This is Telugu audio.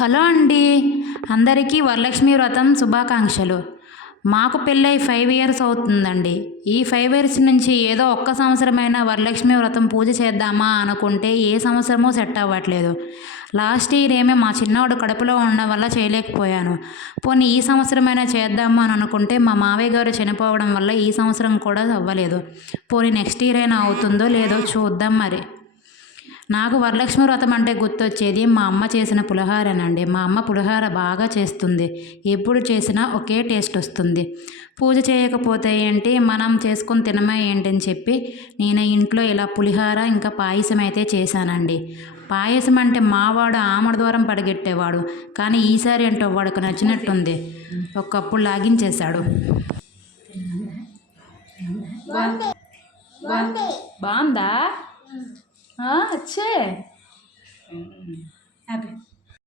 హలో అండి. అందరికీ వరలక్ష్మి వ్రతం శుభాకాంక్షలు. మాకు పెళ్ళై 5 ఇయర్స్ అవుతుందండి. ఈ 5 ఇయర్స్ నుంచి ఏదో ఒక్క సంవత్సరమైనా వరలక్ష్మి వ్రతం పూజ చేద్దామా అనుకుంటే ఏ సంవత్సరమూ సెట్ అవ్వట్లేదు. లాస్ట్ ఇయర్ ఏమో మా చిన్నవాడు కడుపులో ఉండడం వల్ల చేయలేకపోయాను. పోనీ ఈ సంవత్సరమైనా చేద్దాము అని అనుకుంటే మా మావయ్య గారు చనిపోవడం వల్ల ఈ సంవత్సరం కూడా అవ్వలేదు. పోనీ నెక్స్ట్ ఇయర్ అయినా అవుతుందో లేదో చూద్దాం మరి. నాకు వరలక్ష్మి వ్రతం అంటే గుర్తొచ్చేది మా అమ్మ చేసిన పులిహోరనండి. మా అమ్మ పులిహోర బాగా చేస్తుంది. ఎప్పుడు చేసినా ఒకే టేస్ట్ వస్తుంది. పూజ చేయకపోతే ఏంటి, మనం చేసుకొని తినమే ఏంటని చెప్పి నేను ఇంట్లో ఇలా పులిహోర ఇంకా పాయసం అయితే చేశానండి. పాయసం అంటే మావాడు ఆమడ దూరం పడగెట్టేవాడు. కానీ ఈసారి ఏంటో వాడికి నచ్చినట్టుంది, ఒక కప్పుడు లాగించేశాడు. బాగుందా? अच्छे हैप्पी